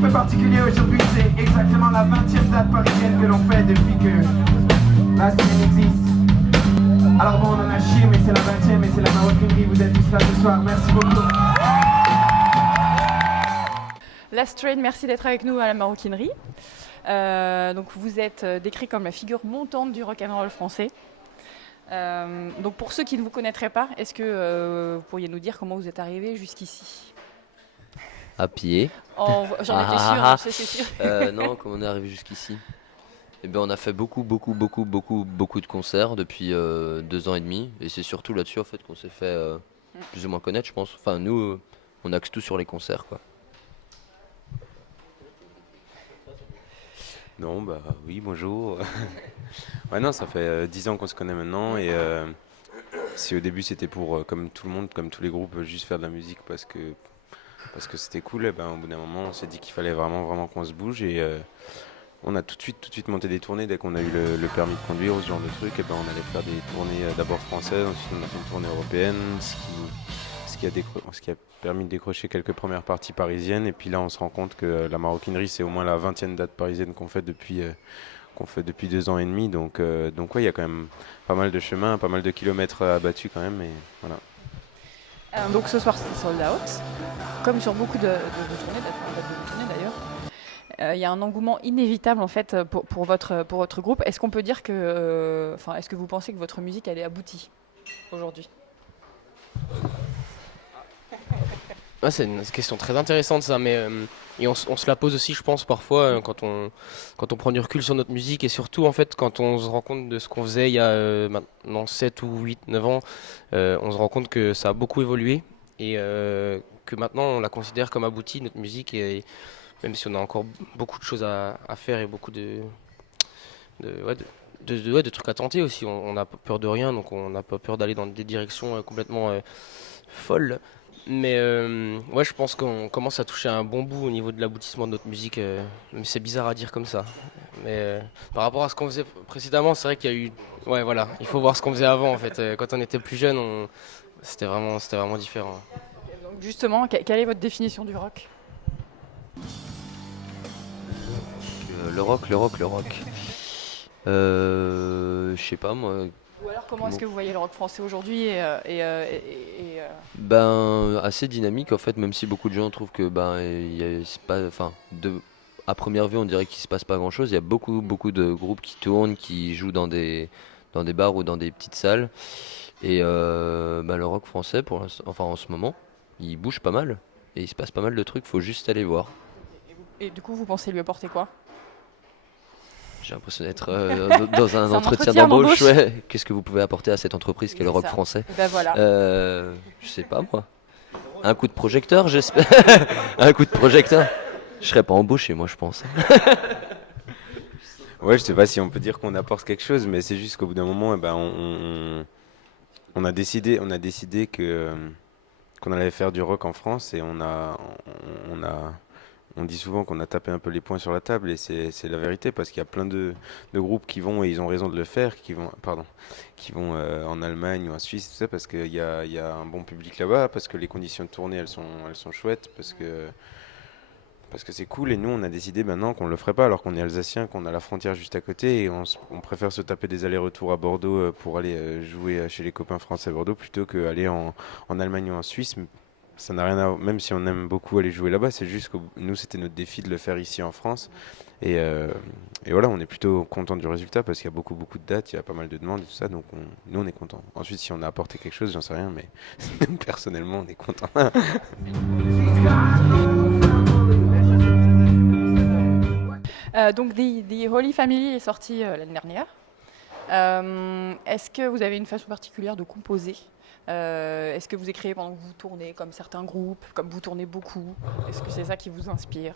petit peu particulier aujourd'hui, c'est exactement la 20e date parisienne que l'on fait depuis que la scène existe. Alors bon, on en a chié, mais c'est la 20e et c'est la maroquinerie, vous êtes tous là ce soir, merci beaucoup. Last Train, merci d'être avec nous à la maroquinerie. Donc vous êtes décrit comme la figure montante du rock'n'roll français. Donc pour ceux qui ne vous connaîtraient pas, est-ce que vous pourriez nous dire comment vous êtes arrivé jusqu'ici? À pied. J'en étais sûre, c'est sûr. Non, comment on est arrivé jusqu'ici? Eh bien, on a fait beaucoup de concerts depuis 2 ans et demi. Et c'est surtout là-dessus en fait qu'on s'est fait plus ou moins connaître, je pense. Enfin, nous, on axe tout sur les concerts, quoi. Non, bah oui, bonjour. Ouais, non, ça fait 10 ans qu'on se connaît maintenant. Et si au début c'était pour, comme tout le monde, comme tous les groupes, juste faire de la musique parce que c'était cool, et ben, au bout d'un moment, on s'est dit qu'il fallait vraiment qu'on se bouge. Et on a tout de suite monté des tournées dès qu'on a eu le permis de conduire ou ce genre de trucs. Et ben, on allait faire des tournées d'abord françaises, ensuite on a fait une tournée européenne, ce qui a permis de décrocher quelques premières parties parisiennes. Et puis là, on se rend compte que la maroquinerie, c'est au moins la 20e date parisienne qu'on fait depuis 2 ans et demi. Donc ouais, il y a quand même pas mal de chemin, pas mal de kilomètres abattus quand même. Et voilà. Donc ce soir c'est sold out, comme sur beaucoup de vos tournées d'ailleurs. Il y a un engouement inévitable en fait pour votre groupe. Est-ce qu'on peut dire que, est-ce que vous pensez que votre musique elle est aboutie aujourd'hui? Ouais, c'est une question très intéressante ça, mais et on se la pose aussi, je pense, parfois quand on prend du recul sur notre musique et surtout en fait quand on se rend compte de ce qu'on faisait il y a maintenant 7 ou 8, 9 ans, on se rend compte que ça a beaucoup évolué et que maintenant on la considère comme aboutie, notre musique, et même si on a encore beaucoup de choses à faire et beaucoup de trucs à tenter aussi, on n'a pas peur de rien, donc on n'a pas peur d'aller dans des directions complètement folles. Mais ouais, je pense qu'on commence à toucher un bon bout au niveau de l'aboutissement de notre musique. Mais c'est bizarre à dire comme ça. Mais par rapport à ce qu'on faisait précédemment, c'est vrai qu'il y a eu... Ouais, voilà, il faut voir ce qu'on faisait avant en fait. Quand on était plus jeune, c'était vraiment différent. Donc justement, quelle est votre définition du rock? Le rock. Je sais pas moi. Ou alors comment est-ce que vous voyez le rock français aujourd'hui Ben assez dynamique en fait, même si beaucoup de gens trouvent que c'est pas, à première vue on dirait qu'il se passe pas grand chose. Il y a beaucoup de groupes qui tournent, qui jouent dans des bars ou dans des petites salles. Et le rock français en ce moment, il bouge pas mal et il se passe pas mal de trucs. Faut juste aller voir. et du coup vous pensez lui apporter quoi? J'ai l'impression d'être dans un C'est entretien entretien d'embauche. d'embauche. Ouais. Qu'est-ce que vous pouvez apporter à cette entreprise qu'est le C'est rock ça. français? Ben voilà. Je sais pas moi. Un coup de projecteur, j'espère. Un coup de projecteur. Je serais pas embauché, moi, je pense. Ouais, je sais pas si on peut dire qu'on apporte quelque chose, mais c'est juste qu'au bout d'un moment, eh ben, on a décidé qu'on allait faire du rock en France, et on dit souvent qu'on a tapé un peu les poings sur la table, et c'est la vérité, parce qu'il y a plein de groupes qui vont, et ils ont raison de le faire, qui vont en Allemagne ou en Suisse, tout ça, parce qu'il y a un bon public là-bas, parce que les conditions de tournée elles sont chouettes, parce que c'est cool. Et nous on a décidé maintenant qu'on le ferait pas, alors qu'on est alsacien, qu'on a la frontière juste à côté, et on préfère se taper des allers-retours à Bordeaux pour aller jouer chez les copains français à Bordeaux, plutôt qu'aller en Allemagne ou en Suisse. Ça n'a rien à voir, même si on aime beaucoup aller jouer là-bas, c'est juste que nous c'était notre défi de le faire ici en France. Et voilà, on est plutôt content du résultat, parce qu'il y a beaucoup de dates, il y a pas mal de demandes et tout ça, donc nous on est content. Ensuite, si on a apporté quelque chose, j'en sais rien, mais personnellement on est content. Donc The Holy Family est sorti l'année dernière. Est-ce que vous avez une façon particulière de composer? Est-ce que vous écrivez pendant que vous tournez, comme certains groupes, comme vous tournez beaucoup? Est-ce que c'est ça qui vous inspire?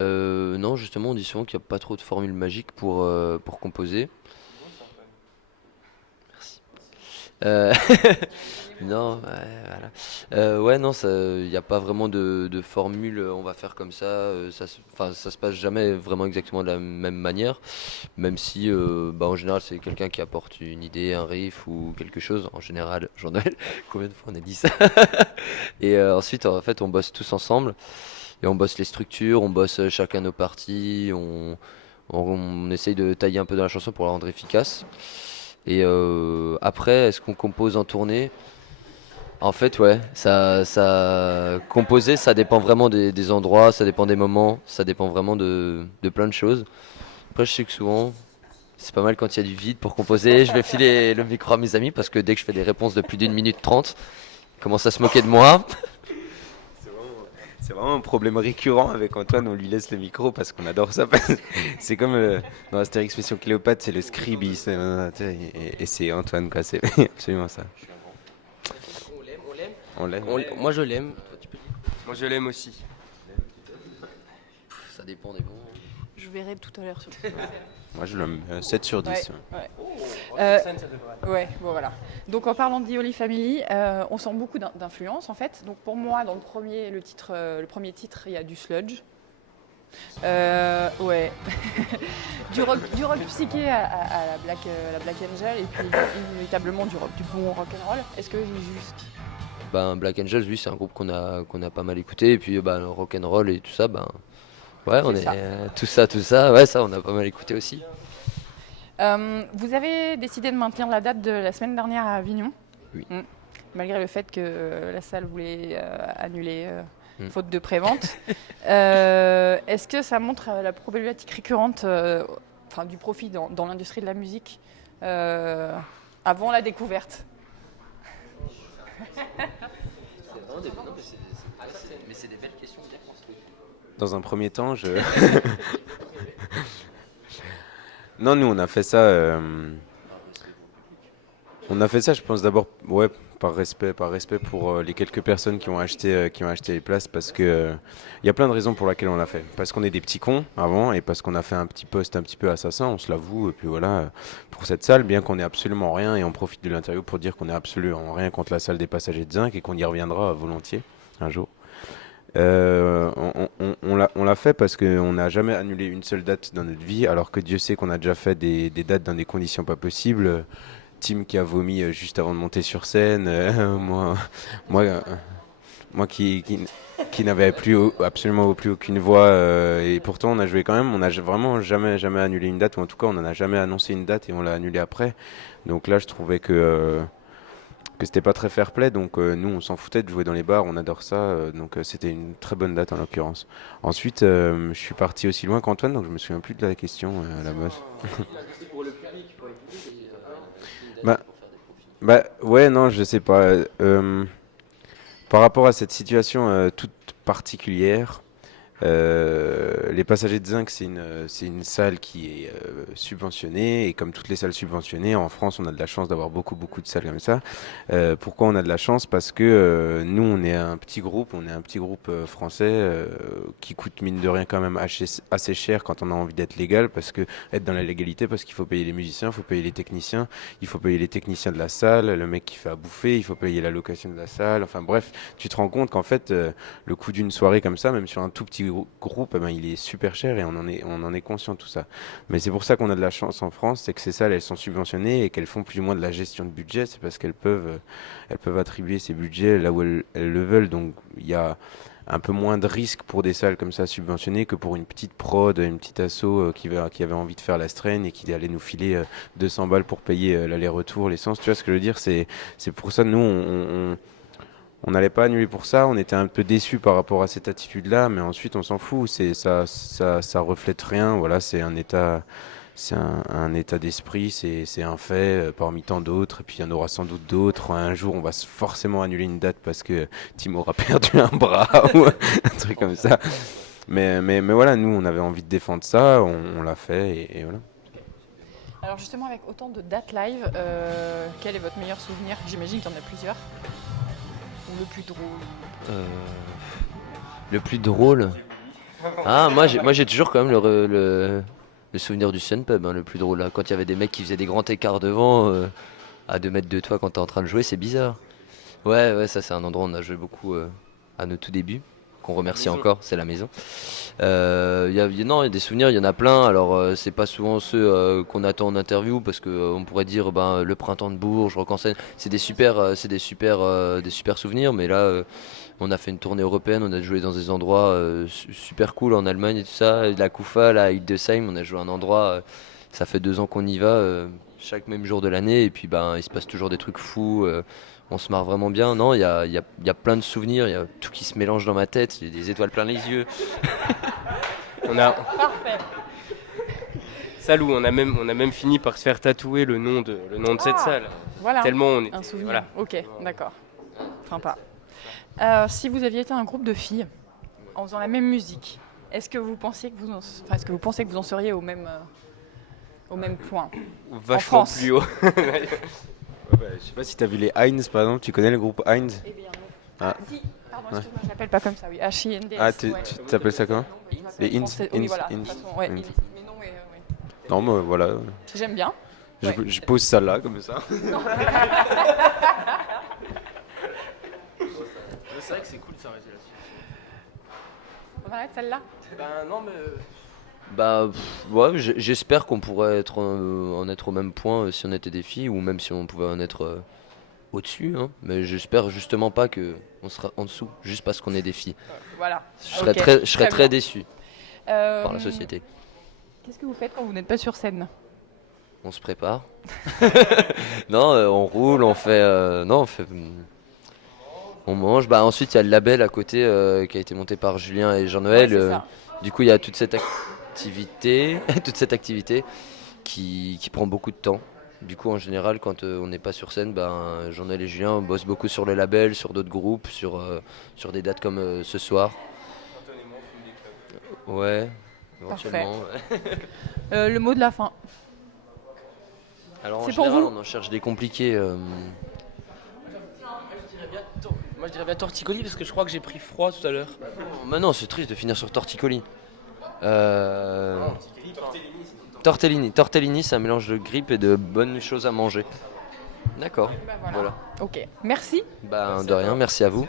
Non, justement, on dit souvent qu'il n'y a pas trop de formules magiques pour composer. Merci. Non, voilà. Ouais, non, il n'y a pas vraiment de formule. On va faire comme ça. Ça se passe jamais vraiment exactement de la même manière, même si, en général, c'est quelqu'un qui apporte une idée, un riff ou quelque chose. En général, Jean-Noël, combien de fois on a dit ça? Et ensuite, en fait, on bosse tous ensemble. et on bosse les structures, on bosse chacun nos parties, on essaye de tailler un peu dans la chanson pour la rendre efficace. Et après, est-ce qu'on compose en tournée? En fait, ouais, composer, ça dépend vraiment des endroits, ça dépend des moments, ça dépend vraiment de plein de choses. Après, je sais que souvent, c'est pas mal quand il y a du vide pour composer. Je vais filer le micro à mes amis parce que dès que je fais des réponses de plus d'1 minute 30, ils commencent à se moquer de moi. C'est vraiment un problème récurrent avec Antoine, on lui laisse le micro parce qu'on adore ça. C'est comme dans Astérix Mission Cléopâtre, c'est le scribe, et c'est Antoine, quoi, c'est absolument ça. On l'aime. Moi je l'aime. Moi je l'aime aussi. Ça dépend des moments. Je verrai tout à l'heure. Moi je l'aime 7 sur 10. Ouais, bon voilà. Donc en parlant de The Holy Family, on sent beaucoup d'influence en fait. Donc pour moi, dans le premier titre, il y a du sludge. Ouais. du rock psyché à la Black Angel, et puis inévitablement du bon rock and roll. Est-ce que j'ai juste... Ben, Black Angels, oui, c'est un groupe qu'on a pas mal écouté. Et puis le rock and roll et tout ça, ben ouais, on est tout ça, ouais, ça on a pas mal écouté aussi. Vous avez décidé de maintenir la date de la semaine dernière à Avignon. Oui. Malgré le fait que la salle voulait annuler faute de prévente. Est-ce que ça montre la problématique récurrente du profit dans l'industrie de la musique avant la découverte? Mais c'est des belles questions. Dans un premier temps, Non, nous on a fait ça. Je pense d'abord, ouais, par respect pour les quelques personnes qui ont acheté les places, parce que il y a plein de raisons pour lesquelles on l'a fait. Parce qu'on est des petits cons avant, et parce qu'on a fait un petit post un petit peu assassin, on se l'avoue. Et puis voilà, pour cette salle, bien qu'on ait absolument rien, et on profite de l'interview pour dire qu'on ait absolument rien contre la salle des Passagers de Zinc et qu'on y reviendra volontiers un jour. On l'a fait parce qu'on n'a jamais annulé une seule date dans notre vie, alors que Dieu sait qu'on a déjà fait des dates dans des conditions pas possibles. Tim qui a vomi juste avant de monter sur scène, moi qui n'avais absolument plus aucune voix, et pourtant on a joué quand même. On n'a vraiment jamais annulé une date, ou en tout cas on n'en a jamais annoncé une date et on l'a annulé après. Donc là je trouvais que c'était pas très fair play, donc nous on s'en foutait de jouer dans les bars, on adore ça, donc c'était une très bonne date en l'occurrence. Ensuite je suis parti aussi loin qu'Antoine, donc je me souviens plus de la question à la base. Ouais, non, je sais pas. Par rapport à cette situation toute particulière, les Passagers de Zinc, c'est une salle qui est subventionnée, et comme toutes les salles subventionnées, en France, on a de la chance d'avoir beaucoup de salles comme ça. Pourquoi on a de la chance? Parce que nous, on est un petit groupe français qui coûte mine de rien quand même assez cher quand on a envie d'être légal, parce que être dans la légalité, parce qu'il faut payer les musiciens, il faut payer les techniciens, il faut payer les techniciens de la salle, le mec qui fait à bouffer, il faut payer la location de la salle. Enfin bref, tu te rends compte qu'en fait, le coût d'une soirée comme ça, même sur un tout petit groupe, eh ben, il est super cher, et on en est conscient de tout ça. Mais c'est pour ça qu'on a de la chance en France, c'est que ces salles, elles sont subventionnées et qu'elles font plus ou moins de la gestion de budget. C'est parce qu'elles peuvent attribuer ces budgets là où elles le veulent. Donc il y a un peu moins de risques pour des salles comme ça subventionnées que pour une petite prod, une petite asso qui avait envie de faire la strain et qui allait nous filer 200 balles pour payer l'aller-retour, l'essence. Tu vois ce que je veux dire? C'est pour ça, nous, on n'allait pas annuler pour ça. On était un peu déçus par rapport à cette attitude-là, mais ensuite on s'en fout. Ça reflète rien. Voilà, c'est un état d'esprit. C'est un fait parmi tant d'autres. Et puis il y en aura sans doute d'autres. Un jour, on va forcément annuler une date parce que Tim aura perdu un bras ou un truc comme ça. Mais voilà, nous, on avait envie de défendre ça. On l'a fait, et voilà. Alors justement, avec autant de dates live, quel est votre meilleur souvenir? J'imagine qu'il y en a plusieurs. Ou le plus drôle? Le plus drôle? Ah, moi j'ai toujours quand même le souvenir du Sun Pub, hein, le plus drôle. Là. Quand il y avait des mecs qui faisaient des grands écarts devant, à 2 mètres de toi quand t'es en train de jouer, c'est bizarre. Ouais, ça c'est un endroit où on a joué beaucoup à nos tout débuts, qu'on remercie encore, c'est la maison. Il y a des souvenirs, il y en a plein. Alors c'est pas souvent ceux qu'on attend en interview, parce que on pourrait dire le printemps de Bourges, Rock en scène, c'est des super souvenirs. Mais là On a fait une tournée européenne, on a joué dans des endroits super cool en Allemagne et tout ça. La Kufa, là, à Hildesheim, on a joué à un endroit, ça fait 2 ans qu'on y va, chaque même jour de l'année. Et puis il se passe toujours des trucs fous, on se marre vraiment bien. Non, il y a plein de souvenirs, il y a tout qui se mélange dans ma tête, j'ai des étoiles plein les yeux. Parfait. Salou, on a même fini par se faire tatouer le nom de cette salle. Voilà. Tellement on était. Un souvenir. Voilà. Ok, d'accord. Sympa. Si vous aviez été un groupe de filles en faisant la même musique, est-ce que vous pensez que vous en seriez au même point Vachement France. plus haut. Je sais pas si t'as vu les Heinz par exemple, tu connais le groupe Heinz? Eh bien non. Ah. Si, pardon, excuse-moi, je l'appelle pas comme ça, oui. H-I-N-D-S. Ah, tu t'appelles ça comment? Les Je Heinz, pensais- Oui, Heinz, voilà. de Heinz, toute façon, ouais, Heinz. mais non, ouais. Non, mais voilà, J'aime bien. je, Ouais. je pose ça là comme ça. C'est vrai que c'est cool de s'arrêter là-dessus. On arrête celle-là. Ben non, mais. Ouais, j'espère qu'on pourrait en être au même point si on était des filles, ou même si on pouvait en être au-dessus, hein. Mais j'espère justement pas qu'on sera en dessous, juste parce qu'on est des filles. Voilà. Je serais très bien. déçu Euh, par la société. Qu'est-ce que vous faites quand vous n'êtes pas sur scène? On se prépare. Non, on roule, on fait. On mange. Bah, ensuite, il y a le label à côté qui a été monté par Julien et Jean-Noël. Ouais, c'est ça. Du coup, il y a toute cette activité qui prend beaucoup de temps. Du coup, en général, quand on n'est pas sur scène, Jean-Noël et Julien bossent beaucoup sur le label, sur d'autres groupes, sur des dates comme ce soir. Ouais, éventuellement. Ouais. Le mot de la fin. Alors en C'est pour général, vous on en cherche des compliqués. Moi je dirais bien torticolis parce que je crois que j'ai pris froid tout à l'heure. Mais non, c'est triste de finir sur torticolis. Tortellini. Tortellini, c'est un mélange de grippe et de bonnes choses à manger. D'accord. Bah, voilà. Voilà. Ok. Merci. De rien, merci à vous.